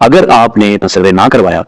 اگر آپ نے سروے نہ کروایا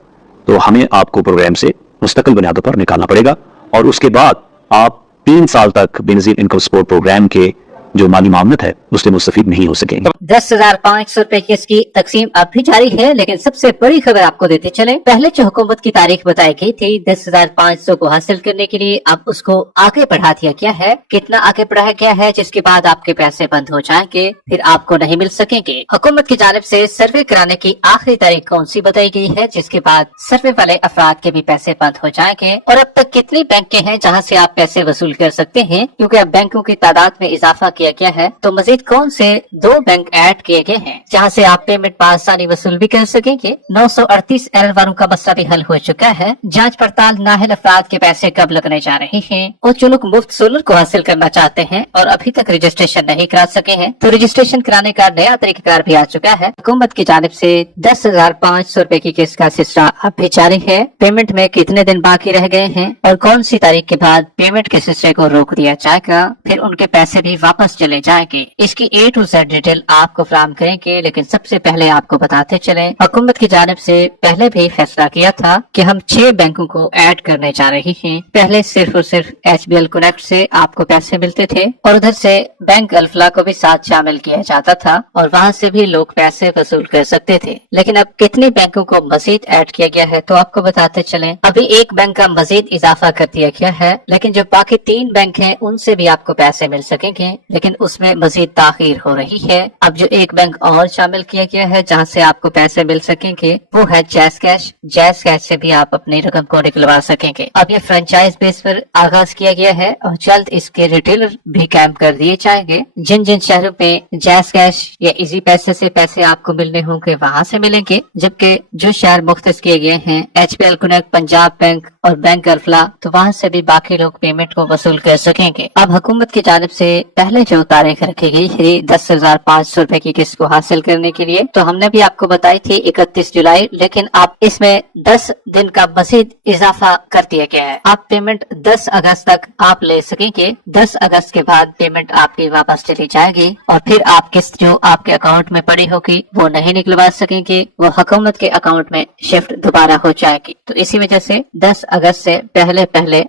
تو ہمیں آپ کو پروگرام سے مستقل بنیادوں پر نکالنا پڑے گا، اور اس کے بعد آپ 3 سال تک بے نظیر انکم سپورٹ پروگرام کے جو مالی معاونت ہے اس سے مستفید نہیں ہو سکیں گے۔ 10,500 روپے کی اس کی تقسیم اب بھی جاری ہے، لیکن سب سے بڑی خبر آپ کو دیتے چلیں، پہلے جو حکومت کی تاریخ بتائی گئی تھی 10,500 کو حاصل کرنے کے لیے، اب اس کو آگے بڑھا دیا گیا ہے۔ کتنا آگے بڑھایا گیا ہے؟ جس کے بعد آپ کے پیسے بند ہو جائیں گے، پھر آپ کو نہیں مل سکیں گے۔ حکومت کی جانب سے سروے کرانے کی آخری تاریخ کون سی بتائی گئی ہے، جس کے بعد سروے والے افراد کے بھی پیسے بند ہو جائیں گے؟ اور اب تک کتنی بینکیں ہیں جہاں سے آپ پیسے وصول کر سکتے ہیں؟ کیونکہ اب بینکوں کی تعداد میں اضافہ کیا گیا ہے، تو مزید کون سے 2 بینک ایڈ کیے گئے ہیں جہاں سے آپ پیمنٹ بآسانی وصول بھی کر سکیں گے۔ 938 ایرر والوں کا مسئلہ بھی حل ہو چکا ہے۔ جانچ پڑتال نااہل افراد کے پیسے کب لگنے جا رہے ہیں، اور جو لوگ مفت سولر کو حاصل کرنا چاہتے ہیں اور ابھی تک رجسٹریشن نہیں کرا سکے ہیں، تو رجسٹریشن کرانے کا نیا طریقہ کار بھی آ چکا ہے۔ حکومت کی جانب سے 10,500 روپے کی قسط کا سلسلہ اب بھی جاری ہے۔ پیمنٹ میں کتنے دن باقی رہ گئے ہیں اور کون سی تاریخ کے بعد پیمنٹ کے سلسلے کو روک دیا جائے گا، پھر ان کے پیسے بھی واپس چلے جائیں گے، اس کی A to Z ڈیٹیل آپ کو فراہم کریں گے۔ لیکن سب سے پہلے آپ کو بتاتے چلیں، حکومت کی جانب سے پہلے بھی فیصلہ کیا تھا کہ ہم 6 بینکوں کو ایڈ کرنے جا رہی ہیں۔ پہلے صرف اور صرف HBL کنیکٹ سے آپ کو پیسے ملتے تھے، اور ادھر سے بینک الفلاح کو بھی ساتھ شامل کیا جاتا تھا، اور وہاں سے بھی لوگ پیسے وصول کر سکتے تھے۔ لیکن اب کتنے بینکوں کو مزید ایڈ کیا گیا ہے تو آپ کو بتاتے چلیں، ابھی ایک بینک کا مزید اضافہ کر دیا گیا ہے، لیکن جو باقی 3 بینک ہیں ان سے بھی آپ کو پیسے مل سکیں گے، لیکن اس میں مزید تاخیر ہو رہی ہے۔ اب جو ایک بینک اور شامل کیا گیا ہے جہاں سے آپ کو پیسے مل سکیں گے وہ ہے جیز کیش۔ جیز کیش سے بھی آپ اپنی رقم کو نکلوا سکیں گے۔ اب یہ فرنچائز بیس پر آغاز کیا گیا ہے، اور جلد اس کے ریٹیلر بھی قائم کر دیے جائیں گے۔ جن جن شہروں میں جیز کیش یا ایزی پیسے سے پیسے آپ کو ملنے ہوں گے وہاں سے ملیں گے، جبکہ جو شہر مختص کیے گئے ہیں HBL کنیکٹ، پنجاب بینک اور بینک الفلاح، تو وہاں سے بھی باقی لوگ پیمنٹ کو وصول کر سکیں گے۔ اب حکومت کی جانب سے پہلے جو تاریخ رکھی گئی ہے 10,500 روپے کی قسط کو حاصل کرنے کے لیے، تو ہم نے بھی آپ کو بتائی تھی 31 جولائی، لیکن اب اس میں 10 دن کا مزید اضافہ کر دیا گیا ہے۔ آپ پیمنٹ 10 اگست تک آپ لے سکیں گے۔ 10 اگست کے بعد پیمنٹ آپ کی واپس چلی جائے گی، اور پھر آپ قسط جو آپ کے اکاؤنٹ میں پڑی ہوگی وہ نہیں نکلوا سکیں گے، وہ حکومت کے اکاؤنٹ میں شفٹ دوبارہ ہو جائے گی۔ تو اسی وجہ سے 10 اگست سے پہلے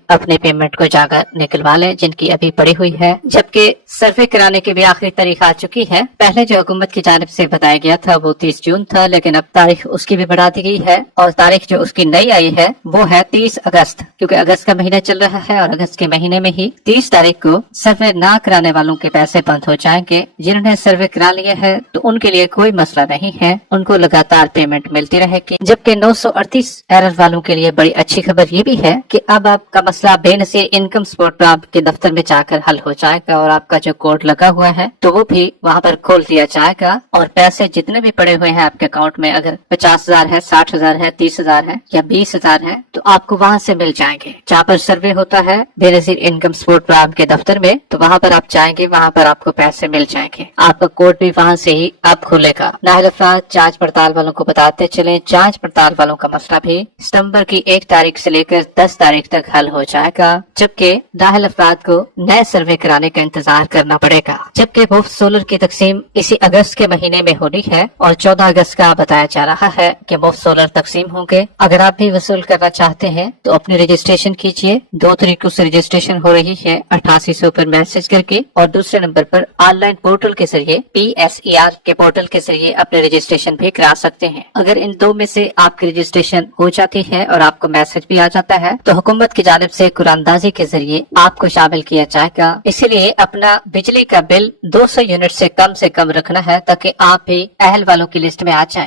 اپنی پیمنٹ کو جا کر نکلوا لیں جن کی ابھی پڑی ہوئی ہے، جبکہ سروے کرانے کی بھی آخری تاریخ آ چکی ہے۔ پہلے جو حکومت کی جانب سے بتایا گیا تھا وہ 30 جون تھا، لیکن اب تاریخ اس کی بھی بڑھا دی گئی ہے، اور تاریخ جو اس کی نئی آئی ہے وہ ہے 30 اگست، کیونکہ اگست کا مہینہ چل رہا ہے، اور اگست کے مہینے میں ہی 30 تاریخ کو سروے نہ کرانے والوں کے پیسے بند ہو جائیں گے۔ جنہوں نے سروے کرا لیا ہے تو ان کے لیے کوئی مسئلہ نہیں ہے، ان کو لگاتار پیمنٹ ملتی رہے گی۔ جبکہ 938 ایرر والوں کے لیے بڑی اچھی خبر یہ بھی ہے کہ اب آپ کا مسئلہ بے نظیر انکم سپورٹ آپ کے دفتر میں جا کر حل ہو جائے گا، اور آپ کا جو کوڈ لگا ہوا ہے تو وہ بھی وہاں پر کھول دیا جائے گا، اور پیسے جتنے بھی پڑے ہوئے ہیں آپ کے اکاؤنٹ میں، اگر 50,000 ہے، 60,000 ہے، 30,000 ہے یا 20,000 ہے، تو آپ کو وہاں سے مل جائیں گے۔ جہاں پر سروے ہوتا ہے بے نظیر انکم سپورٹ پروگرام کے دفتر میں، تو وہاں پر آپ جائیں گے، وہاں پر آپ کو پیسے مل جائیں گے۔ آپ کا کوڈ بھی وہاں سے ہی اب کھلے گا۔ نااہل افراد جانچ پڑتال والوں کو بتاتے چلیں، جانچ پڑتال والوں کا مسئلہ بھی ستمبر کی 1 تاریخ سے لے کر 10 تاریخ تک حل ہو جائے گا، جبکہ نااہل افراد کو نئے سروے کرانے کا انتظار کرنا پڑے گا۔ جبکہ مفت سولر کی تقسیم اسی اگست کے مہینے میں ہونی ہے، اور 14 اگست کا بتایا جا رہا ہے کہ مفت سولر تقسیم ہوں گے۔ اگر آپ بھی وصول کرنا چاہتے ہیں تو اپنی رجسٹریشن کیجئے۔ 2 طریقوں سے رجسٹریشن ہو رہی ہے، 8800 پر میسج کر کے، اور دوسرے number per on line portal کے ذریعے PSER کے پورٹل کے ذریعے اپنے رجسٹریشن بھی کرا سکتے ہیں۔ اگر ان 2 میں سے آپ کی رجسٹریشن ہو جاتی ہے اور آپ کو میسج بھی آ جاتا ہے تو حکومت کی جانب سے قرآن اندازی کے ذریعے آپ کو شامل کیا جائے گا۔ اسی لیے اپنا بجلی کا بل 200 یونٹ سے کم رکھنا ہے، تاکہ آپ بھی اہل والوں کی لسٹ میں آ جائیں۔